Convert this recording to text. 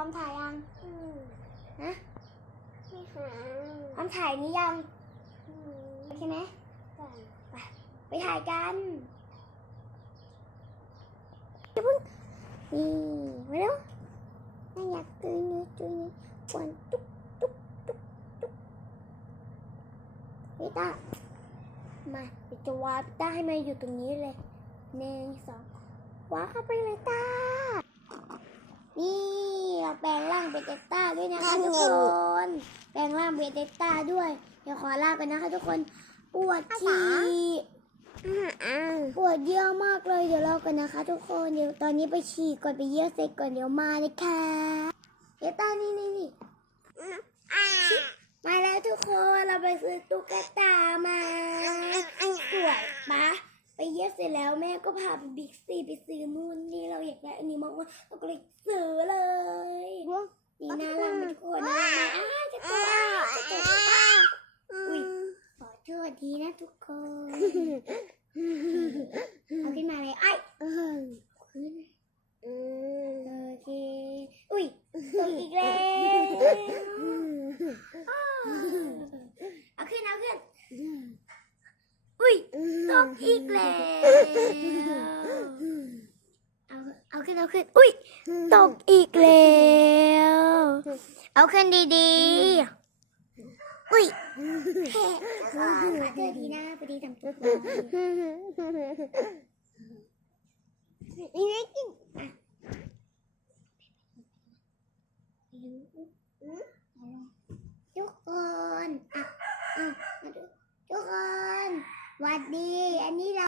ร้อมถ่ายยังอืมฮะไม่หาพร้อมถ่ายนี้ยังอืมโอเคไหมก่อนไปถ่ายกันอย่าเพิ่งนี่มาเร็วน่าอยากตุยนุยตุยนุยกวนตุ๊กตุ๊กตุ๊กตุ๊กพี่ต้ามาเดี๋ยวจะวาร์ปต้าให้มาอยู่ตรงนี้เลยหนึ่งสองวาร์ปเข้าไปเลยต้านี่ เราแปลงร่างเป็นเตต้าด้วยนะคะทุกคน แปลงร่างเป็นเตต้าด้วย เดี๋ยวขอลาไปนะคะทุกคน ปวดฉี่อ่าปวดเยอะมากเลยเดี๋ยวรอกันนะคะ ทุกคน เดี๋ยวตอนนี้ไปฉี่ก่อนไปเยี่ยวเสร็จก่อนเดี๋ยวมาเลยค่ะเตต้านี่นี่นี่อ่ามาแล้วทุกคนเราไปซื้อตุ๊กตามาสวยปะไปเยี่ยวเสร็จแล้วแม่ก็พาไปบิ๊กซีไปซื้อนู่นนี่เราอยากได้อันนี้มากๆเราก็เลยซื้อเลย นี่น่ารักไมทุกคนน่ารักไหมอ้าวจะตัวจะตัวอุ้ยขอโทษทีนะทุกคนเอาขึ้นมาเลยไอ้ขึ้นโอเคอุ้ยตกอีกแล้วเอาขึ้นเอาขึ้นอุ้ยตกอีกแล้วเอาเอาขึ้นเอาขึ้นอุ้ยตกอีกแล้ว เาขึ้นดีดีอุ้ยเจอดีน้าไปดีทำตัวนี่ได้กินทุกคนอะทุกคน วัสดี อันนี้เรา